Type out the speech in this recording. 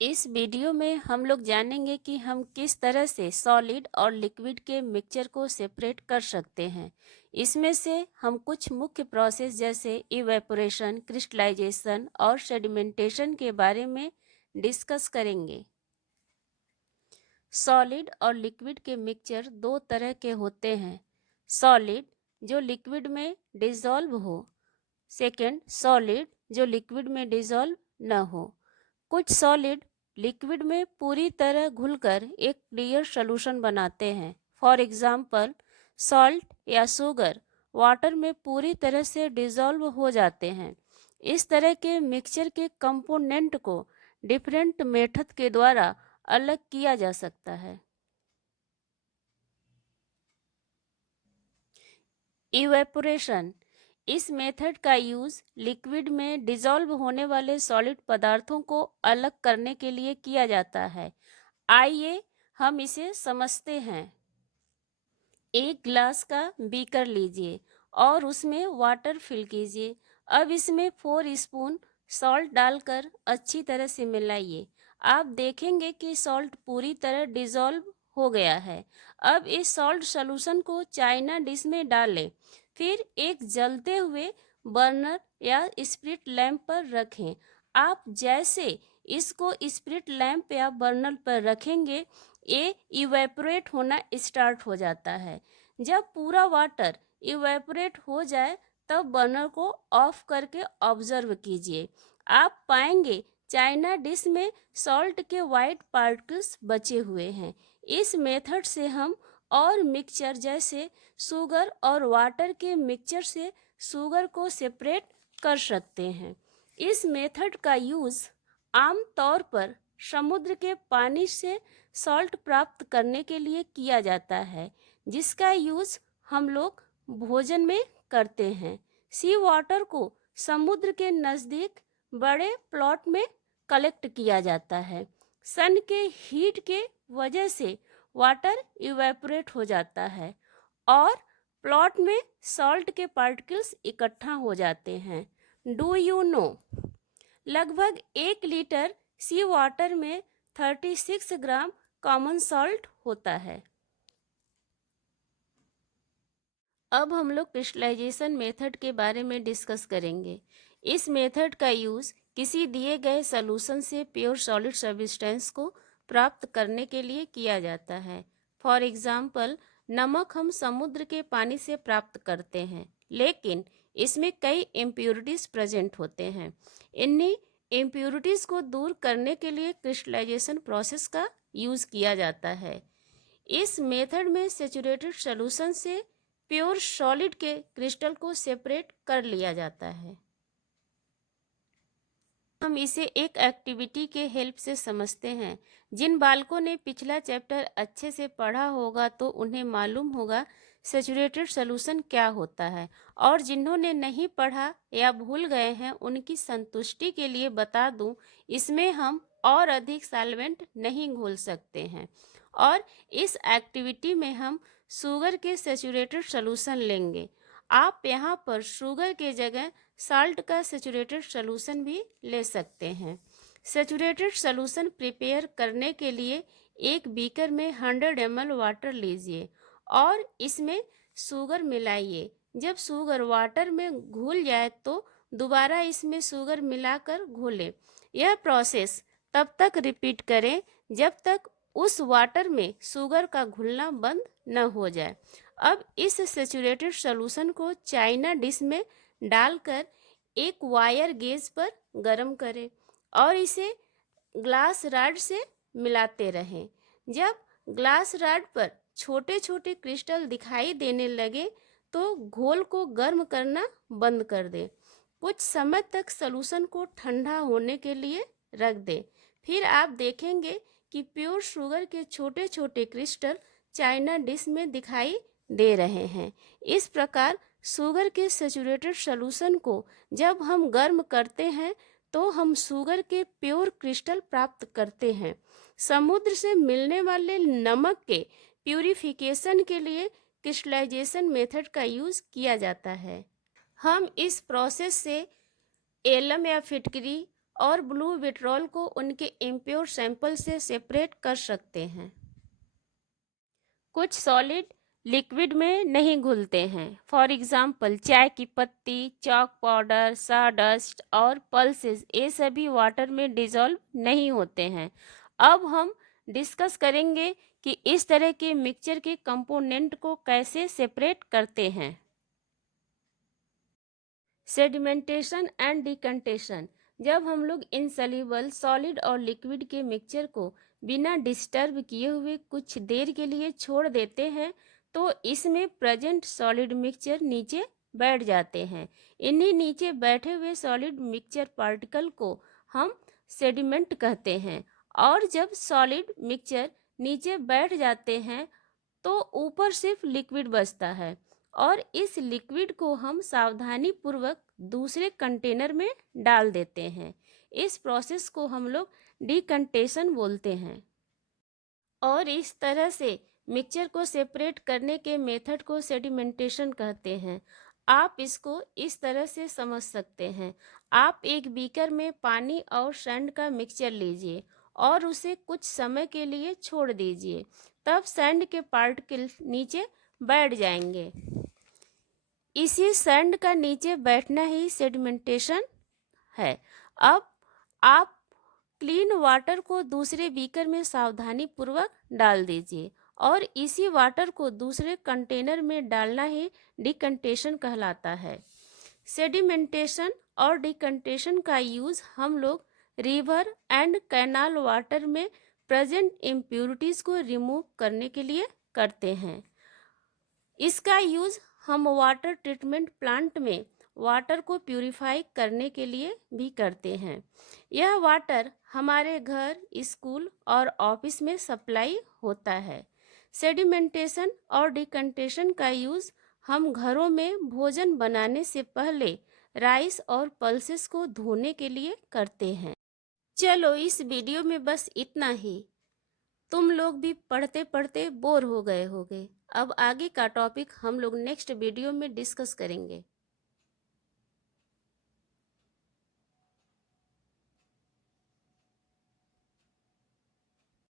इस वीडियो में हम लोग जानेंगे कि हम किस तरह से सॉलिड और लिक्विड के मिक्सचर को सेपरेट कर सकते हैं। इसमें से हम कुछ मुख्य प्रोसेस जैसे इवेपोरेशन, क्रिस्टलाइजेशन और सेडिमेंटेशन के बारे में डिस्कस करेंगे। सॉलिड और लिक्विड के मिक्सचर दो तरह के होते हैं। सॉलिड जो लिक्विड में डिसॉल्व हो, सेकेंड सॉलिड जो लिक्विड में डिसॉल्व न हो। कुछ सॉलिड लिक्विड में पूरी तरह घुलकर एक क्लियर सॉल्यूशन बनाते हैं। फॉर एग्जाम्पल, सॉल्ट या शुगर वाटर में पूरी तरह से डिसॉल्व हो जाते हैं। इस तरह के मिक्सचर के कंपोनेंट को डिफरेंट मेथड के द्वारा अलग किया जा सकता है। इवेपोरेशन, इस मेथड का यूज लिक्विड में डिसॉल्व होने वाले सॉलिड पदार्थों को अलग करने के लिए किया जाता है। आइए हम इसे समझते हैं। एक ग्लास का बीकर लीजिए और उसमें वाटर फिल कीजिए। अब इसमें 4 स्पून सॉल्ट डालकर अच्छी तरह से मिलाइए। आप देखेंगे कि सॉल्ट पूरी तरह डिसॉल्व हो गया है। अब इस सॉल्ट सॉल्यूशन को चाइना डिश में डालें। फिर एक जलते हुए बर्नर या स्पिरिट लैंप पर रखें। आप जैसे इसको स्पिरिट लैंप या बर्नर पर रखेंगे, ये इवेपोरेट होना स्टार्ट हो जाता है। जब पूरा वाटर इवेपोरेट हो जाए तब बर्नर को ऑफ करके ऑब्जर्व कीजिए। आप पाएंगे चाइना डिश में सॉल्ट के वाइट पार्टिकल्स बचे हुए हैं। इस मेथड से हम और मिक्सचर जैसे शुगर और वाटर के मिक्सचर से शुगर को सेपरेट कर सकते हैं। इस मेथड का यूज़ आम तौर पर समुद्र के पानी से सॉल्ट प्राप्त करने के लिए किया जाता है, जिसका यूज़ हम लोग भोजन में करते हैं। सी वाटर को समुद्र के नज़दीक बड़े प्लॉट में कलेक्ट किया जाता है। सन के हीट के वजह से वाटर इवेपोरेट हो जाता है और प्लॉट में सॉल्ट के पार्टिकल्स इकट्ठा हो जाते हैं। डू यू नो, लगभग 1 लीटर सी वाटर में 36 ग्राम कॉमन सॉल्ट होता है। अब हम लोग क्रिस्टलाइजेशन मेथड के बारे में डिस्कस करेंगे। इस मेथड का यूज़ किसी दिए गए सॉल्यूशन से प्योर सॉलिड सब्सटेंस को प्राप्त करने के लिए किया जाता है। फॉर एग्जाम्पल, नमक हम समुद्र के पानी से प्राप्त करते हैं, लेकिन इसमें कई इम्प्योरिटीज प्रेजेंट होते हैं। इन्हीं इम्प्योरिटीज को दूर करने के लिए क्रिस्टलाइजेशन प्रोसेस का यूज़ किया जाता है। इस मेथड में सेचुरेटेड सॉल्यूशन से प्योर सॉलिड के क्रिस्टल को सेपरेट कर लिया जाता है। हम इसे एक एक्टिविटी के हेल्प से समझते हैं। जिन बालकों ने पिछला चैप्टर अच्छे से पढ़ा होगा तो उन्हें मालूम होगा सेचुरेटेड सॉल्यूशन क्या होता है, और जिन्होंने नहीं पढ़ा या भूल गए हैं उनकी संतुष्टि के लिए बता दूं, इसमें हम और अधिक सॉल्वेंट नहीं घोल सकते हैं। और इस एक्टिविटी में हम शुगर के सेचुरेटेड सॉल्यूशन लेंगे। आप यहाँ पर शुगर के जगह साल्ट का सेचुरेटेड सॉल्यूशन भी ले सकते हैं। सेचुरेटेड सॉल्यूशन प्रिपेयर करने के लिए एक बीकर में 100 ml वाटर लीजिए और इसमें शुगर मिलाइए। जब शुगर वाटर में घुल जाए तो दोबारा इसमें शुगर मिलाकर घोलें। यह प्रोसेस तब तक रिपीट करें जब तक उस वाटर में शुगर का घुलना बंद न हो जाए। अब इस सेचुरेटेड सॉल्यूशन को चाइना डिश में डालकर एक वायर गेज पर गरम करें और इसे ग्लास रॉड से मिलाते रहें। जब ग्लास रॉड पर छोटे छोटे क्रिस्टल दिखाई देने लगे तो घोल को गर्म करना बंद कर दें। कुछ समय तक सॉल्यूशन को ठंडा होने के लिए रख दें। फिर आप देखेंगे कि प्योर शुगर के छोटे छोटे क्रिस्टल चाइना डिश में दिखाई दे रहे हैं। इस प्रकार शुगर के सेचुरेटेड सॉल्यूशन को जब हम गर्म करते हैं तो हम शुगर के प्योर क्रिस्टल प्राप्त करते हैं। समुद्र से मिलने वाले नमक के प्यूरिफिकेशन के लिए क्रिस्टलाइजेशन मेथड का यूज़ किया जाता है। हम इस प्रोसेस से एलम या फिटकरी और ब्लू विट्रॉल को उनके इम्प्योर सैंपल से सेपरेट कर सकते हैं। कुछ सॉलिड लिक्विड में नहीं घुलते हैं। फॉर एग्जाम्पल चाय की पत्ती, चॉक पाउडर, सॉडस्ट और पल्सेस, ये सभी वाटर में डिजॉल्व नहीं होते हैं। अब हम डिस्कस करेंगे कि इस तरह के मिक्सचर के कंपोनेंट को कैसे सेपरेट करते हैं। Sedimentation and decantation. जब हम लोग इनसॉल्युबल सॉलिड और लिक्विड के मिक्सचर को बिना डिस्टर्ब किए हुए कुछ देर के लिए छोड़ देते हैं तो इसमें प्रेजेंट सॉलिड मिक्सचर नीचे बैठ जाते हैं। इन्हीं नीचे बैठे हुए सॉलिड मिक्सचर पार्टिकल को हम सेडिमेंट कहते हैं। और जब सॉलिड मिक्सचर नीचे बैठ जाते हैं तो ऊपर सिर्फ लिक्विड बचता है और इस लिक्विड को हम सावधानी पूर्वक दूसरे कंटेनर में डाल देते हैं। इस प्रोसेस को हम लोग डिकंटेशन बोलते हैं। और इस तरह से मिक्सचर को सेपरेट करने के मेथड को सेडिमेंटेशन कहते हैं। आप इसको इस तरह से समझ सकते हैं। आप एक बीकर में पानी और सैंड का मिक्सचर लीजिए और उसे कुछ समय के लिए छोड़ दीजिए, तब सैंड के पार्टिकल नीचे बैठ जाएंगे। इसी सैंड का नीचे बैठना ही सेडिमेंटेशन है। अब आप क्लीन वाटर को दूसरे बीकर में सावधानी पूर्वक डाल दीजिए और इसी वाटर को दूसरे कंटेनर में डालना ही डिकंटेशन कहलाता है। सेडिमेंटेशन और डिकंटेशन का यूज़ हम लोग रिवर एंड कैनाल वाटर में प्रेजेंट इम्प्यूरिटीज़ को रिमूव करने के लिए करते हैं। इसका यूज़ हम वाटर ट्रीटमेंट प्लांट में वाटर को प्यूरिफाई करने के लिए भी करते हैं। यह वाटर हमारे घर, स्कूल और ऑफिस में सप्लाई होता है। सेडिमेंटेशन और डिकंटेशन का यूज़ हम घरों में भोजन बनाने से पहले राइस और पल्सेस को धोने के लिए करते हैं। चलो इस वीडियो में बस इतना ही। तुम लोग भी पढ़ते पढ़ते बोर हो गए होगे। अब आगे का टॉपिक हम लोग नेक्स्ट वीडियो में डिस्कस करेंगे।